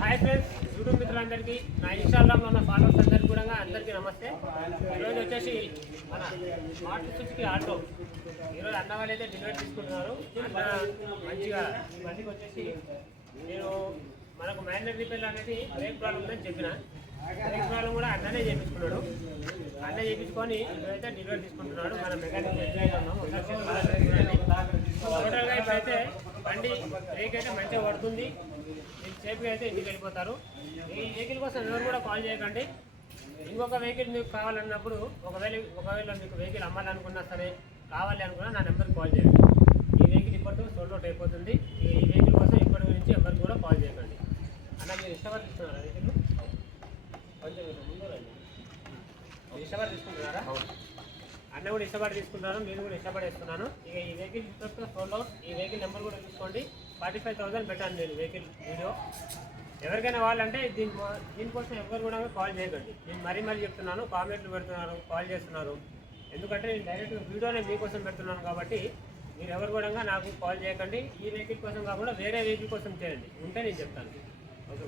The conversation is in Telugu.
హాయ్ ఫ్రెండ్స్, యూట్యూబ్ మిత్రులందరికీ, నా ఇన్స్టాగ్రామ్లో ఉన్న ఫాలోవర్స్ అందరికీ కూడా అందరికీ నమస్తే. ఈరోజు వచ్చేసి మన స్మార్ట్ సుజుకి ఆటో ఈరోజు అన్న వాళ్ళు అయితే డెలివరీ తీసుకుంటున్నారు. మంచిగా బండికి వచ్చేసి నేను మనకు మైనర్ రిపేర్ అనేది బ్రేక్ ప్రాబ్లం ఉందని చెప్పిన. బ్రేక్ ప్రాబ్లం కూడా అన్ననే చేయించుకున్నాడు. అన్న చేయించుకొని ఇప్పుడైతే డెలివరీ తీసుకుంటున్నాడు. మన మెకానిక్ టోటల్గా ఇప్పుడైతే బండి బ్రేక్ అయితే మంచిగా పడుతుంది. మీకు సేఫ్గా అయితే ఇంటికి వెళ్ళిపోతారు. ఈ వెహికల్ కోసం ఎవరు కూడా కాల్ చేయకండి. ఇంకొక వెహికల్ మీకు కావాలన్నప్పుడు ఒకవేళ మీకు వెహికల్ అమ్మాలనుకున్నా సరే, కావాలి అనుకున్నా నా నెంబర్కి కాల్ చేయండి. ఈ వెహికల్ ఇప్పటితో సోల్డ్ అవుట్ అయిపోతుంది. ఈ వెహికల్ కోసం ఇప్పటి నుంచి ఎవరికి కూడా కాల్ చేయకండి. అలా మీరు ఇష్టపడి తీసుకున్నారా వెహికల్? కొంచెం ముందు రండి. ఇష్టపడి తీసుకుంటున్నారా? అన్న కూడా ఇష్టపడి తీసుకుంటాను, మీరు కూడా ఇష్టపడేస్తున్నాను. ఇక ఈ వెహికల్ ఇప్పటితో సోల్డ్ అవుట్. ఈ వెహికల్ నెంబర్ కూడా తీసుకోండి. 45,000 పెట్టాను నేను వెహికల్ వీడియో. ఎవరికైనా వాళ్ళంటే దీనికోసం ఎవరు కూడా కాల్ చేయకండి. నేను మరీ చెప్తున్నాను. కామెంట్లు పెడుతున్నారు, కాల్ చేస్తున్నారు. ఎందుకంటే నేను డైరెక్ట్ వీడియోనే మీకోసం పెడుతున్నాను కాబట్టి మీరు ఎవరు కూడా నాకు కాల్ చేయకండి. ఈ వెహికల్ కోసం కాకుండా వేరే వెహికల్ కోసం చేయండి. ఉంటే నేను చెప్తాను. ఓకే.